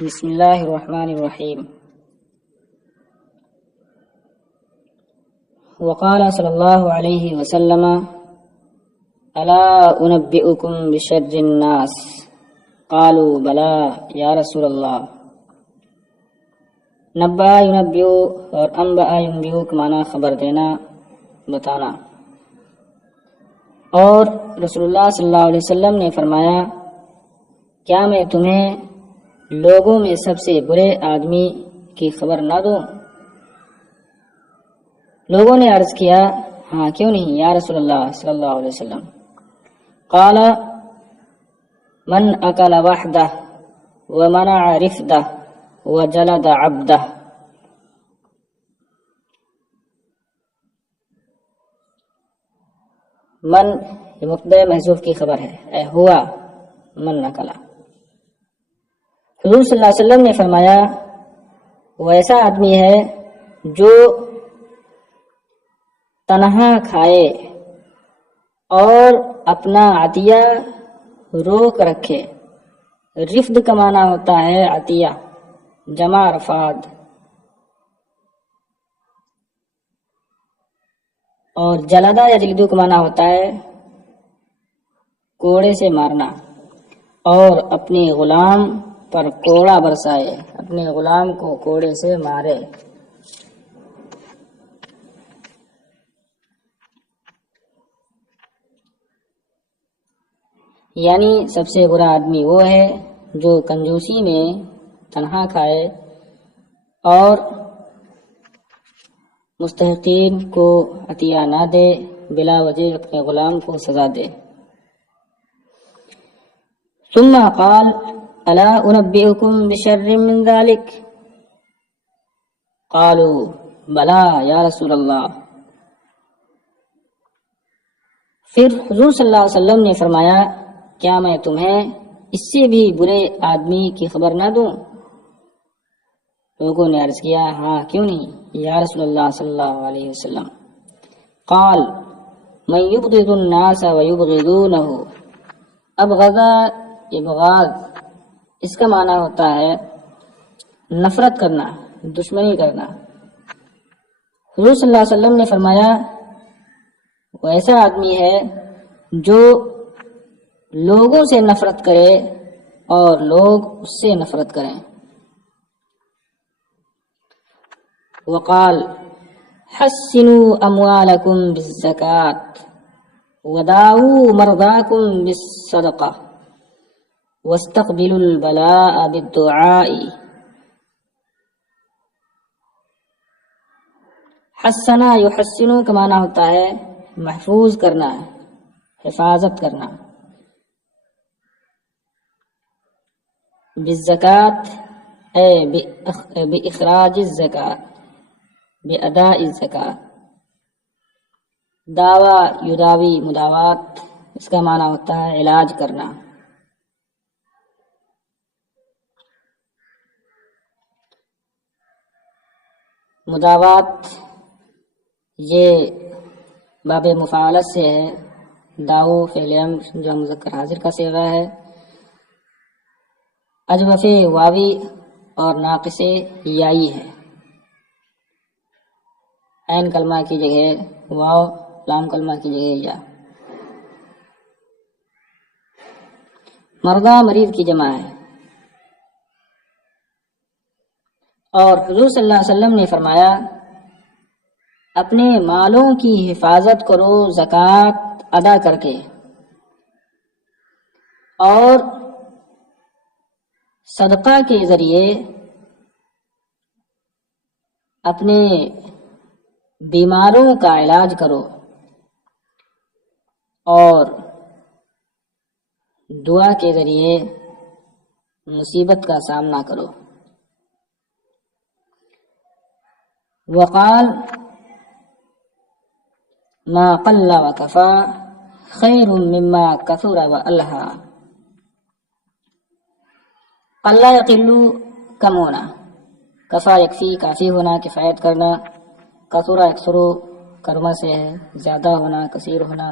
بسم اللہ الرحمن الرحیم۔ وقال صلی اللہ علیہ وسلم الا انبئکم بشر الناس قالوا بلا یا رسول اللہ۔ نبأ ینبئ اور انبأ ینبئ کا معنی خبر دینا، بتانا۔ اور رسول اللہ صلی اللہ علیہ وسلم نے فرمایا، کیا میں تمہیں لوگوں میں سب سے برے آدمی کی خبر نہ دوں؟ لوگوں نے عرض کیا، ہاں کیوں نہیں یا رسول اللہ صلی اللہ علیہ وسلم۔ قال من اکل وحدہ ومنع رفدہ وجلد عبدہ۔ من یہ مبتدأ محذوف کی خبر ہے، اے ہوا من اکلا۔ حضور صلی اللہ علیہ وسلم نے فرمایا، وہ ایسا آدمی ہے جو تنہا کھائے اور اپنا عطیہ روک رکھے۔ رفد کا معنی ہوتا ہے عطیہ، جمع رفاد، اور جلدہ یا جلدو کا معنی ہوتا ہے کوڑے سے مارنا، اور اپنے غلام پر کوڑا برسائے، اپنے غلام کو کوڑے سے مارے۔ یعنی سب سے برا آدمی وہ ہے جو کنجوسی میں تنہا کھائے اور مستحقین کو عطیہ نہ دے، بلا وجہ اپنے غلام کو سزا دے۔ ثم قال الا انبئکم بشر من ذلک قالوا بلا یا رسول اللہ۔ پھر حضور صلی اللہ علیہ وسلم نے فرمایا، کیا میں تمہیں اس سے بھی برے آدمی کی خبر نہ دوں؟ لوگوں نے عرض کیا، ہاں کیوں نہیں یا رسول اللہ صلی اللہ علیہ وسلم۔ قال من یبغض الناس ویبغضونہ۔ ابغض ابغاض اس کا معنی ہوتا ہے نفرت کرنا، دشمنی کرنا۔ حضور صلی اللہ علیہ وسلم نے فرمایا، وہ ایسا آدمی ہے جو لوگوں سے نفرت کرے اور لوگ اس سے نفرت کریں۔ وقال حسنوا اموالکم بالزکاة وداؤوا مرضاکم بالصدقہ واستقبلوا البلاء بالدعاء۔ حسنا یحسنو کا معنی ہوتا ہے محفوظ کرنا، حفاظت کرنا۔ بالزکاة اے باخراج الزکاة، باداء الزکاة۔ داوا یداوی مداوات اس کا معنی ہوتا ہے علاج کرنا۔ مداوات یہ باب مفاعلت سے ہے، داؤ فعل امر جو مذکر حاضر کا صیغہ ہے، اجوف واوی اور ناقص یائی ہے۔ عین کلمہ کی جگہ واو، لام کلمہ کی جگہ یا۔ مرضا مریض کی جمع ہے۔ اور حضور صلی اللہ علیہ وسلم نے فرمایا، اپنے مالوں کی حفاظت کرو زکوٰۃ ادا کر کے، اور صدقہ کے ذریعے اپنے بیماروں کا علاج کرو اور دعا کے ذریعے مصیبت کا سامنا کرو۔ وقال ما قل وکفا خیر مما کثر والہا۔ قل یقل کم ہونا، کفا یکفی کافی ہونا، کفایت کرنا، کثر یکثر کرما سے ہے زیادہ ہونا، کثیر ہونا۔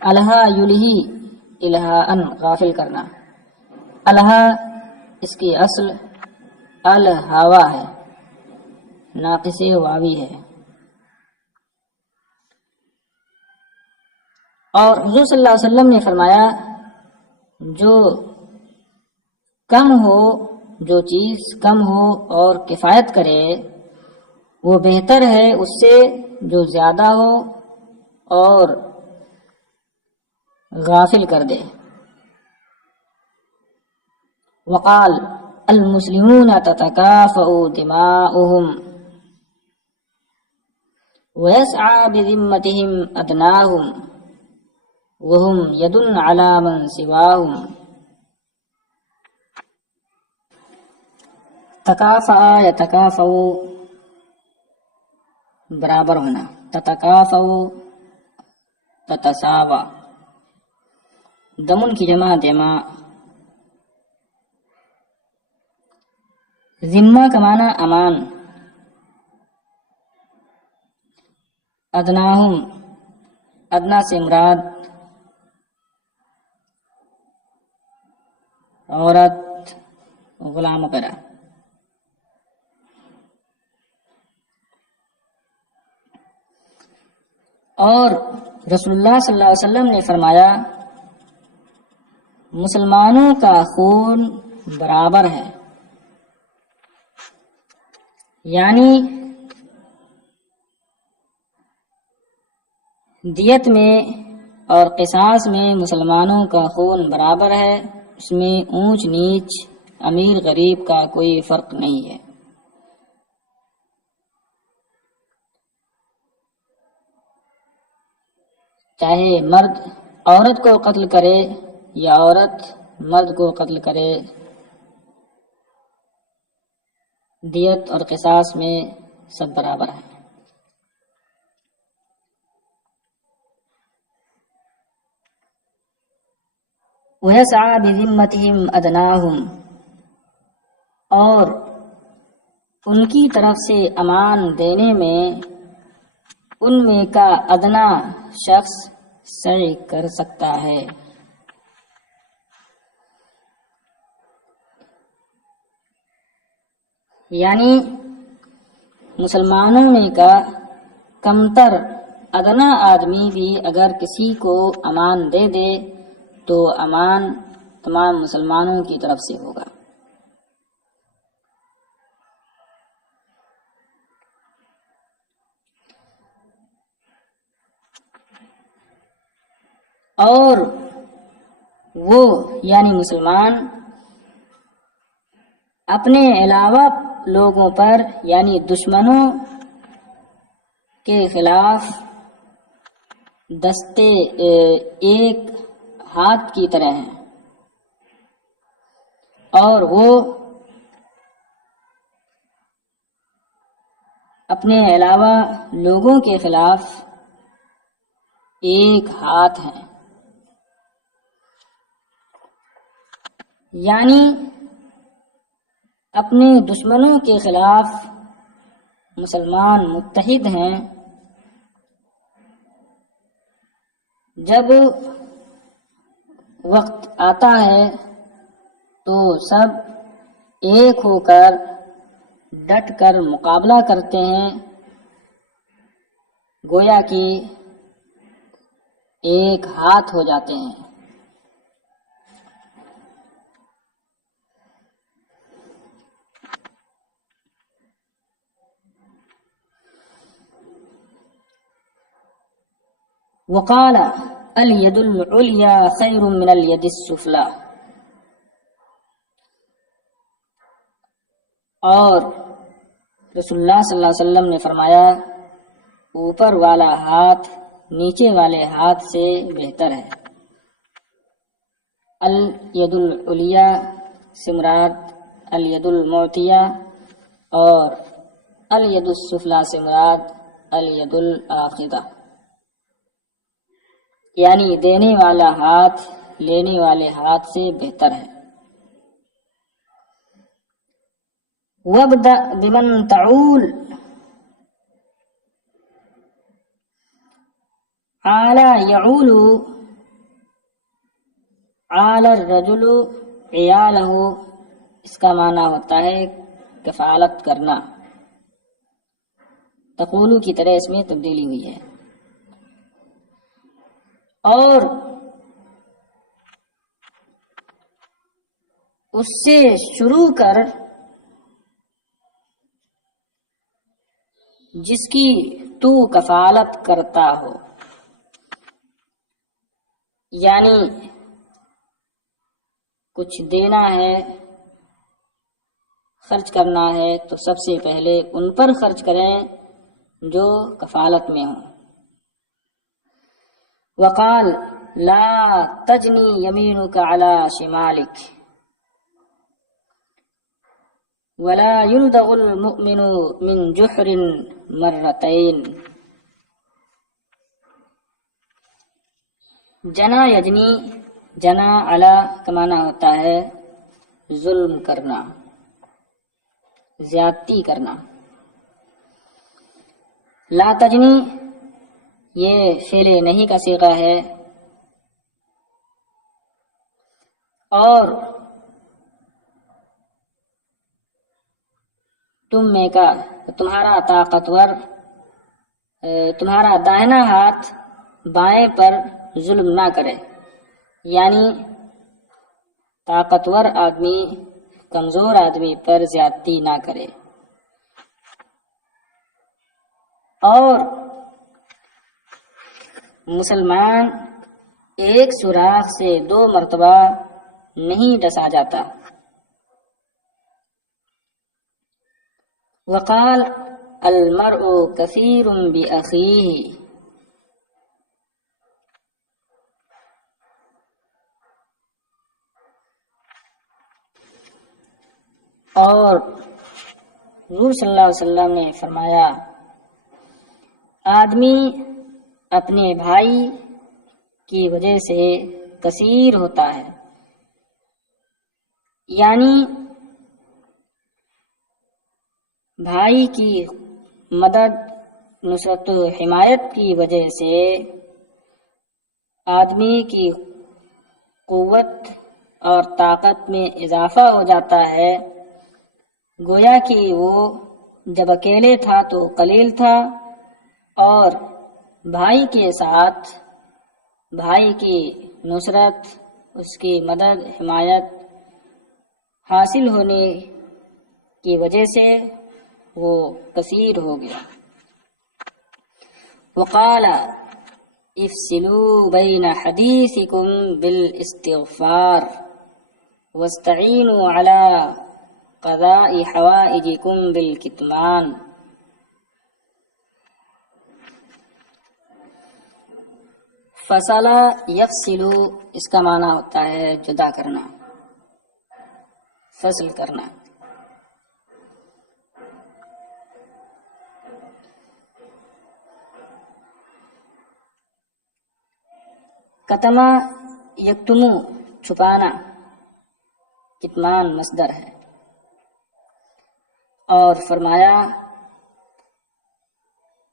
الہا یلہی الہاء غافل کرنا۔ الہا اس کی اصل الہوا ہے، ناقص واوی ہے۔ اور حضور صلی اللہ علیہ وسلم نے فرمایا جو کم ہو، جو چیز کم ہو اور کفایت کرے وہ بہتر ہے اس سے جو زیادہ ہو اور غافل کر دے۔ وقال المسلمون تتکافأ دماؤهم ويسعى بذمتهم أدناهم وهم يد على من سواهم۔ تکافأ یتکافأ برابر ہونا، تتکافأ تتساوا، دمن کی جمع دما، ذمہ کا معنی امان، ادناہم، ادنا سے مراد عورت، غلام وغیرہ۔ اور رسول اللہ صلی اللہ علیہ وسلم نے فرمایا مسلمانوں کا خون برابر ہے، یعنی دیت میں اور قصاص میں مسلمانوں کا خون برابر ہے، اس میں اونچ نیچ، امیر غریب کا کوئی فرق نہیں ہے۔ چاہے مرد عورت کو قتل کرے یا عورت مرد کو قتل کرے، دیت اور قصاص میں سب برابر ہیں۔ وَيَسْعَى بِذِمَّتِهِمْ أَدْنَاهُمْ، اور ان کی طرف سے امان دینے میں ان میں کا ادنا شخص سعی کر سکتا ہے۔ یعنی مسلمانوں میں کا کمتر ادنا آدمی بھی اگر کسی کو امان دے دے تو امان تمام مسلمانوں کی طرف سے ہوگا۔ اور وہ یعنی مسلمان اپنے علاوہ لوگوں پر یعنی دشمنوں کے خلاف دستے ایک ہاتھ کی طرح ہیں، اور وہ اپنے علاوہ لوگوں کے خلاف ایک ہاتھ ہیں، یعنی اپنے دشمنوں کے خلاف مسلمان متحد ہیں۔ جب وقت آتا ہے تو سب ایک ہو کر ڈٹ کر مقابلہ کرتے ہیں، گویا کہ ایک ہاتھ ہو جاتے ہیں۔ وقال الید العلیا خیر من الید السفلی، اور رسول اللہ صلی اللہ علیہ وسلم نے فرمایا اوپر والا ہاتھ نیچے والے ہاتھ سے بہتر ہے۔ الید العلیا سے مراد الید المعطیہ اور الید السفلی سے مراد الید الآخذہ، یعنی دینے والا ہاتھ لینے والے ہاتھ سے بہتر ہے۔ وَابْدَأْ بِمَنْ تَعُولُ عَالَ يَعُولُ عَالَ الرَّجُلُ عِيَالَهُ اس کا معنی ہوتا ہے کفالت کرنا. تقولو کی طرح اس میں تبدیلی ہوئی ہے. اور اس سے شروع کر جس کی تو کفالت کرتا ہو، یعنی کچھ دینا ہے، خرچ کرنا ہے تو سب سے پہلے ان پر خرچ کریں جو کفالت میں ہوں. وقال لا تجنی یمینک علی شمالک ولا يلدغ المؤمن من جحر مرتين. جنا یجنی، جنا علی کا معنی ہوتا ہے ظلم کرنا، زیادتی کرنا. لا تجنی یہ فعل نہیں کا صیغہ ہے، اور تم میں کا تمہارا طاقتور، تمہارا دائنا ہاتھ بائیں پر ظلم نہ کرے، یعنی طاقتور آدمی کمزور آدمی پر زیادتی نہ کرے. اور مسلمان ایک سوراخ سے 2 مرتبہ نہیں ڈسا جاتا. وقال المرء کثیر بأخیہ، اور حضور صلی اللہ علیہ وسلم نے فرمایا آدمی اپنے بھائی کی وجہ سے کثیر ہوتا ہے، یعنی بھائی کی مدد، نصرت و حمایت کی وجہ سے آدمی کی قوت اور طاقت میں اضافہ ہو جاتا ہے. گویا کہ وہ جب اکیلے تھا تو قلیل تھا، اور بھائی کے ساتھ بھائی کی نصرت، اس کی مدد، حمایت حاصل ہونے کی وجہ سے وہ کثیر ہو گیا. وقال افصلوا بین حدیثکم بالاستغفار واستعینوا علی قضاء حوائجکم بالکتمان. فصل یفصل اس کا معنی ہوتا ہے جدا کرنا، فصل کرنا. کتما یکتمو چھپانا، کتمان مصدر ہے. اور فرمایا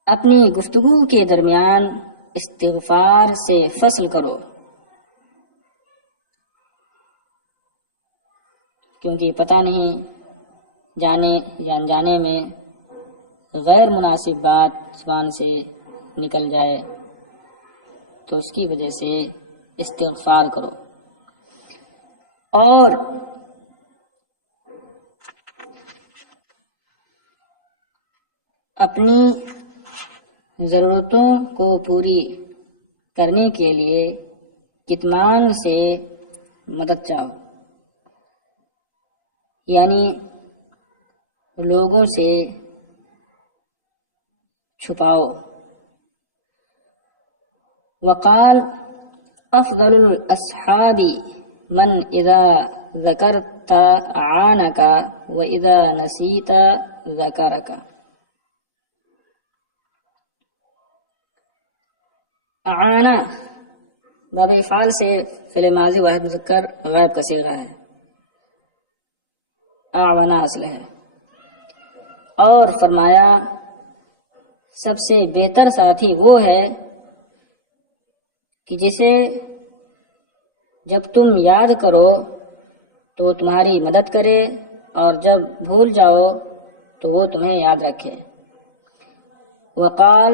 اپنی گفتگو کے درمیان استغفار سے فصل کرو، کیونکہ پتہ نہیں جانے یا انجانے میں غیر مناسب بات زبان سے نکل جائے تو اس کی وجہ سے استغفار کرو. اور اپنی ضرورتوں کو پوری کرنے کے لیے کتمان سے مدد چاہو، یعنی لوگوں سے چھپاؤ. وقال افضل الاصحاب من اذا ذکرت اعانک واذا نسیت ذکرک. اعانہ باب افعال سے فعل ماضی واحد مذکر غائب کا صیغہ ہے، اعونا اصل ہے. اور فرمایا سب سے بہتر ساتھی وہ ہے کہ جسے جب تم یاد کرو تو وہ تمہاری مدد کرے، اور جب بھول جاؤ تو وہ تمہیں یاد رکھے۔ وقال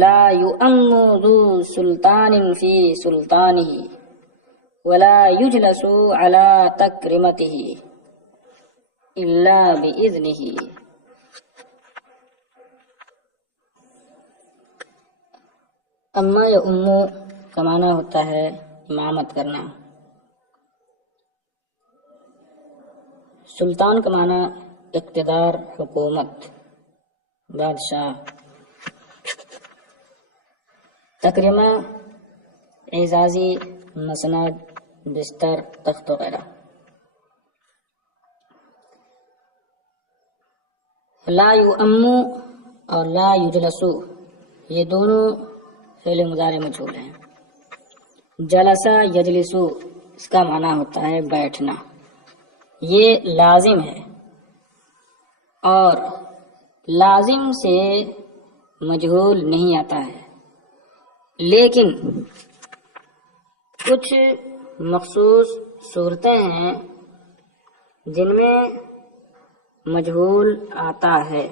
لا يؤم ذو سلطان في سلطانه ولا يجلس على تكريمته الا باذنه۔ اما یا امو کا معنی ہوتا ہے امامت کرنا، سلطان کا معنی اقتدار، حکومت، بادشاہ، تکرمہ اعزازی، مسند، بستر، تخت وغیرہ۔ لا یؤمو اور لا یجلسو یہ دونوں فعل مضارع مجہول ہیں۔ جلسہ یجلسو اس کا معنی ہوتا ہے بیٹھنا، یہ لازم ہے، اور لازم سے مجہول نہیں آتا ہے، لیکن کچھ مخصوص صورتیں ہیں جن میں مجہول آتا ہے،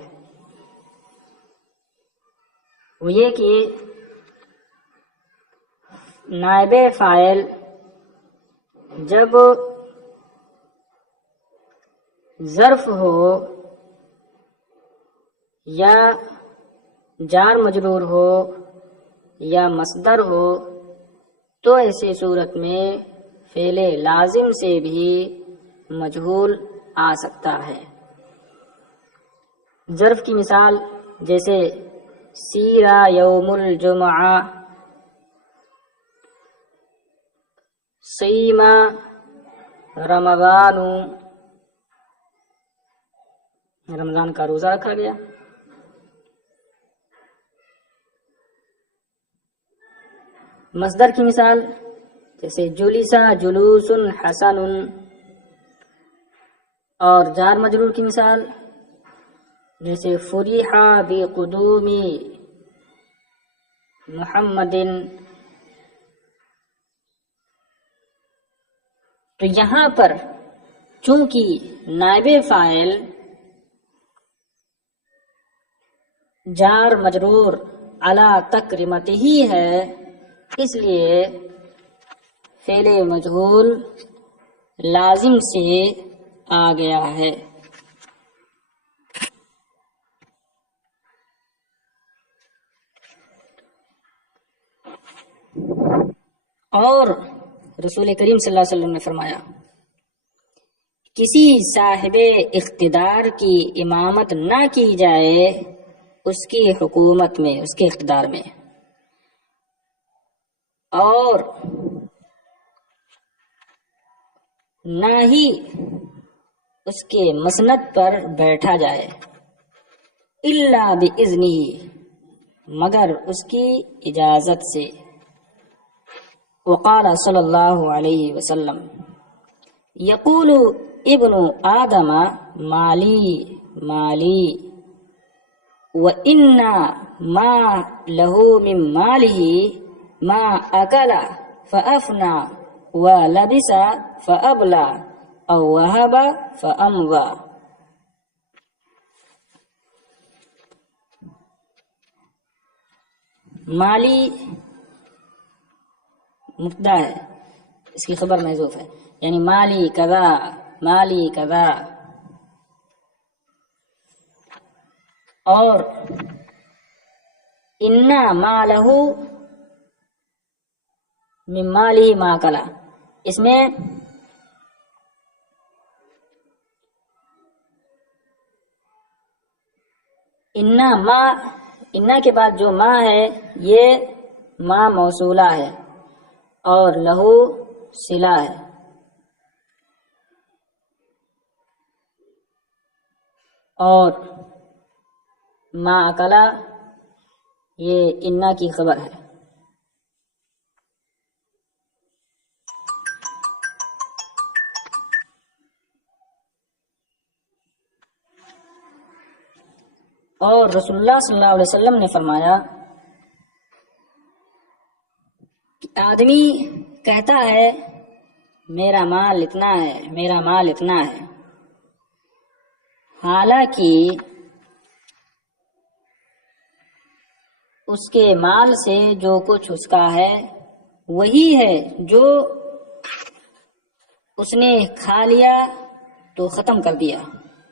وہ یہ کہ نائب فاعل جب ظرف ہو یا جار مجرور ہو یا مصدر ہو تو ایسی صورت میں فعل لازم سے بھی مجہول آ سکتا ہے۔ ظرف کی مثال جیسے سیرا یوم الجمعہ، سیما رمضان، رمضان کا روزہ رکھا گیا۔ مصدر کی مثال جیسے جلسا جلوس حسن، اور جار مجرور کی مثال جیسے فرح بقدوم محمد۔ تو یہاں پر چونکہ نائب فاعل جار مجرور علی تکرمتہ ہی ہے، اس لیے فعل مجہول لازم سے آ گیا ہے۔ اور رسول کریم صلی اللہ علیہ وسلم نے فرمایا کسی صاحب اقتدار کی امامت نہ کی جائے اس کی حکومت میں، اس کے اقتدار میں، اور نہ ہی اس کے مسند پر بیٹھا جائے الا باذنہ مگر اس کی اجازت سے۔ وقال صلی اللہ علیہ وسلم یقول ابن آدم مالی مالی وَإِنَّ مَا لَهُ مِن مَالِهِ مَا أَكَلَ فَأَفْنَى وَلَبِسَ فَأَبْلَى أَوْ وَهَبَ فَأَمْضَى۔ مالی مبتدا ہے، اس کی خبر محذوف ہے، یعنی مالی کذا، مالی کذا، اور انا مالہ من مالہ ما کلا، اس میں انا کے بعد جو ما ہے یہ ما موصولہ ہے اور لہو صلہ ہے، اور ما اکلا یہ انا کی خبر ہے۔ اور رسول اللہ صلی اللہ علیہ وسلم نے فرمایا کہ آدمی کہتا ہے میرا مال اتنا ہے، میرا مال اتنا ہے، حالانکہ اس کے مال سے جو کچھ اس کا ہے وہی ہے جو اس نے کھا لیا تو ختم کر دیا،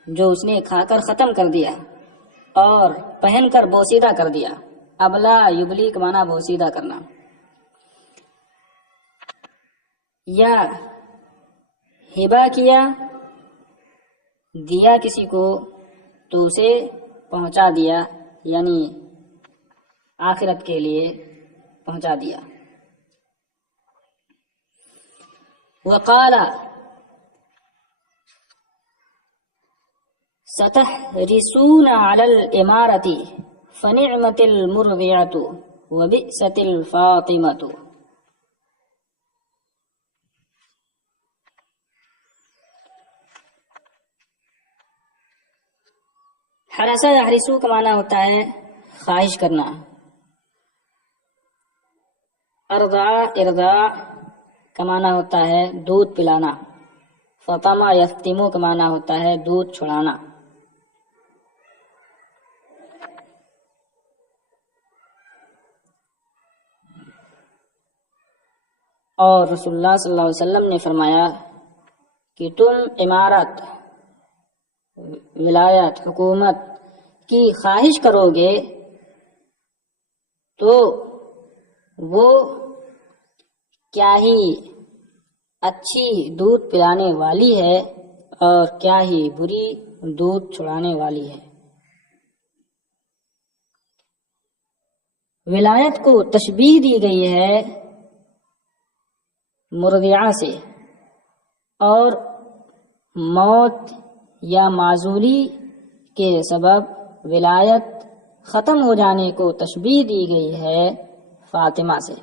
جو اس نے کھا کر ختم کر دیا اور پہن کر بوسیدہ کر دیا۔ ابلا یبلی کا معنی بوسیدہ کرنا، یا ہبا کیا، دیا کسی کو تو اسے پہنچا دیا، یعنی آخرت کے لیے پہنچا دیا۔ وقال ستحرسون علی الامارۃ فنعمت المرضعۃ وبئست الفاطمۃ۔ حرسہ یحرسو کا معنی ہوتا ہے خواہش کرنا، ارضاع کا معنی ہوتا ہے دودھ پلانا، فطمہ یفتمو کا معنی ہوتا ہے دودھ چھڑانا۔ اور رسول اللہ صلی اللہ علیہ وسلم نے فرمایا کہ تم امارت، ولایت، حکومت کی خواہش کرو گے تو وہ کیا ہی اچھی دودھ پلانے والی ہے اور کیا ہی بری دودھ چھڑانے والی ہے۔ ولایت کو تشبیہ دی گئی ہے مرضعہ سے، اور موت یا معزولی کے سبب ولایت ختم ہو جانے کو تشبیہ دی گئی ہے فاطمہ سے،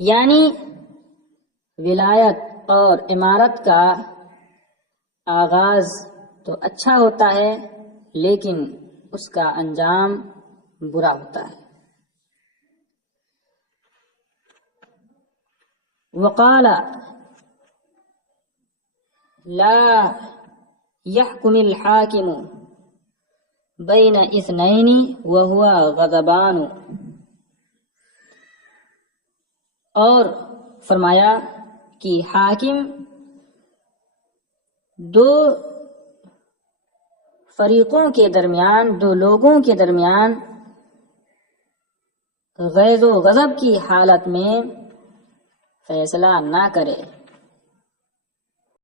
یعنی ولایت اور امارت کا آغاز تو اچھا ہوتا ہے لیکن اس کا انجام برا ہوتا ہے۔ وقال لا يحكم الحاكم بين اثنين وهو غضبان، اور فرمایا کہ حاکم دو فریقوں کے درمیان، دو لوگوں کے درمیان غیظ و غضب کی حالت میں فیصلہ نہ کرے۔